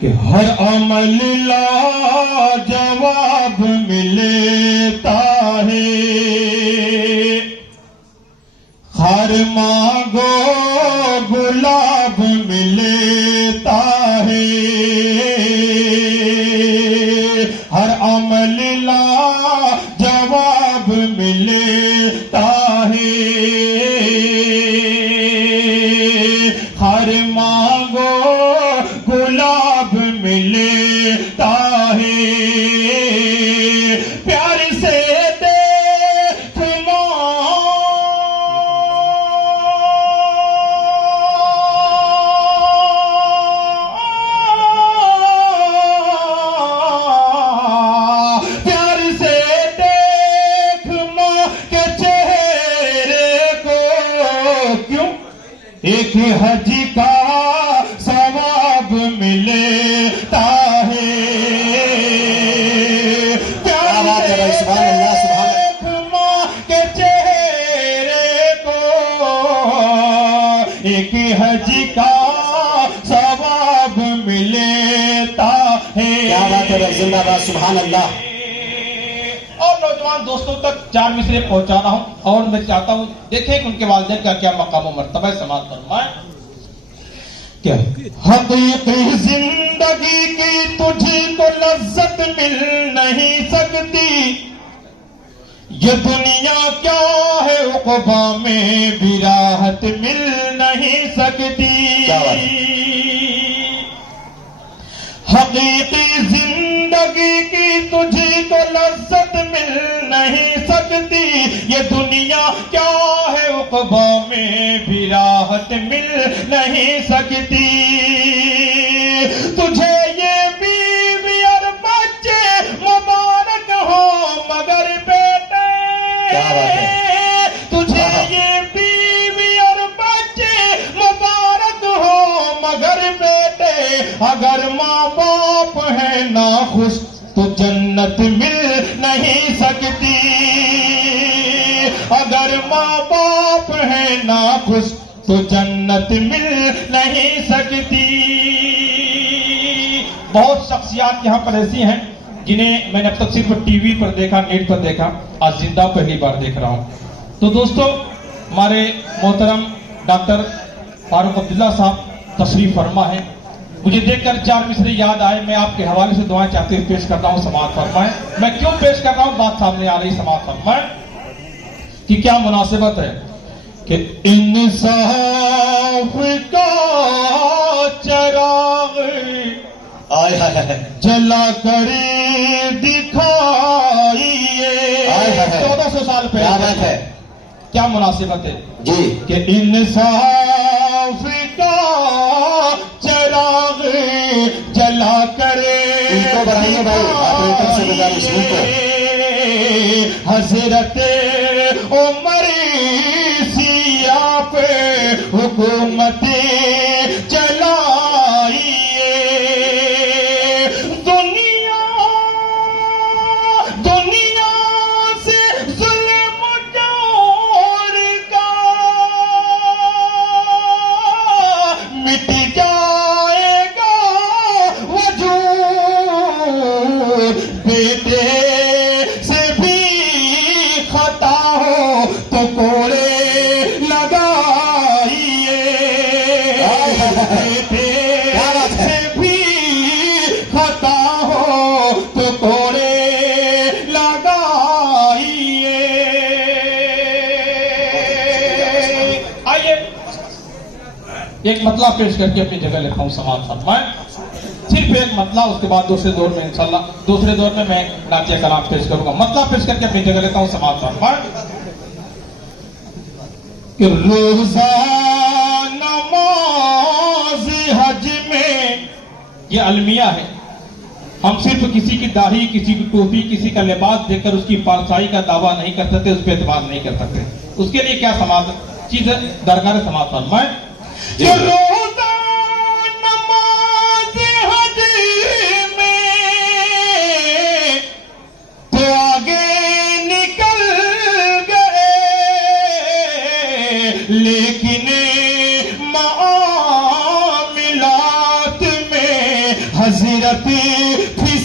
کہ ہر عمل لاجواب ملتا ہے، ہر مانگو گلاب ملتا ہے، ہر عمل لاجواب ملتا ہے، ہر مانگو گلاب ملتا ہے، پیار سے دیکھ لو پیار سے دیکھ لو کہ چہرے کو کیوں ایک حج کا ثواب ملتا ہے، پیار سے دیکھ لو کہ چہرے کو ایک حج کا ثواب ملتا ہے۔ کیا بات ہے، زندہ باد، سبحان اللہ۔ اور نوجوان دوستوں تک 4 مصرے پہنچانا ہوں، اور میں چاہتا ہوں دیکھیں کہ ان کے والدین کا کیا مقام و مرتبہ ہے، سماعت فرمائیں کہ حقیقی زندگی کی تجھ کو لذت مل نہیں سکتی، یہ دنیا کیا ہے عقبہ میں بھی راحت مل نہیں سکتی، حقیقی زندگی کی تجھ کو لذت مل نہیں سکتی، یہ دنیا کیا ہے عقبہ میں بھی راحت مل نہیں سکتی، تجھے یہ بیوی اور بچے مبارک ہو مگر بیٹے، تجھے یہ بیوی اور بچے مبارک ہو مگر بیٹے، اگر ماں باپ ہے ناخوش تو جنت مل نہیں سکتی، اگر ماں باپ ہے ناخوش تو جنت مل نہیں سکتی۔ بہت شخصیات یہاں پر ایسی ہیں جنہیں میں نے اب تک صرف ٹی وی پر دیکھا، نیٹ پر دیکھا، آج زندہ پہلی بار دیکھ رہا ہوں۔ تو دوستو، ہمارے محترم ڈاکٹر فاروق عبداللہ صاحب تشریف فرما ہے، مجھے دیکھ کر 4 مصرے یاد آئے، میں آپ کے حوالے سے دعائیں چاہتے ہوئے پیش کرتا ہوں، سماعت فرمائیں۔ میں کیوں پیش کر رہا ہوں، بات سامنے آ رہی، سماعت فرمائیں کہ کیا مناسبت ہے کہ انصاف کا چراغ جلا کر دکھائیے، 1400 سال پہلے، کیا مناسبت ہے جی کہ انصاف کا چراغ جلا کر حضرت عمر سیاہ پہ حکومت چلائیے، دنیا سے ظلم چور کا مٹ جائے گا وجود، بیٹے سے بھی خطا ہو تو کوڑے لگائیے، بیٹے سے بھی خطا ہو تو کوڑے لگائیے۔ آئیے ایک مطلب پیش کر کے اپنی جگہ لکھا ہوں، سماعت فرمائیں، صرف ایک مطلب، اس کے بعد دوسرے دور میں انشاءاللہ دوسرے دور میں میں نعتیہ کلام پیش کروں گا، مطلب پیش کر کے اپنی جگہ لیتا ہوں، سماعت فرمائیں کہ روزہ نماز حج میں یہ المیہ ہے، ہم صرف کسی کی داڑھی، کسی کی ٹوپی، کسی کا لباس دیکھ کر اس کی پارسائی کا دعویٰ نہیں کر سکتے، اس پہ اعتماد نہیں کر سکتے، اس کے لیے کیا چیز درکار سماعت فرمائیں کہ روزہ نماز حج میں تو آگے نکل گئے، لیکن معاملات میں حضرت فی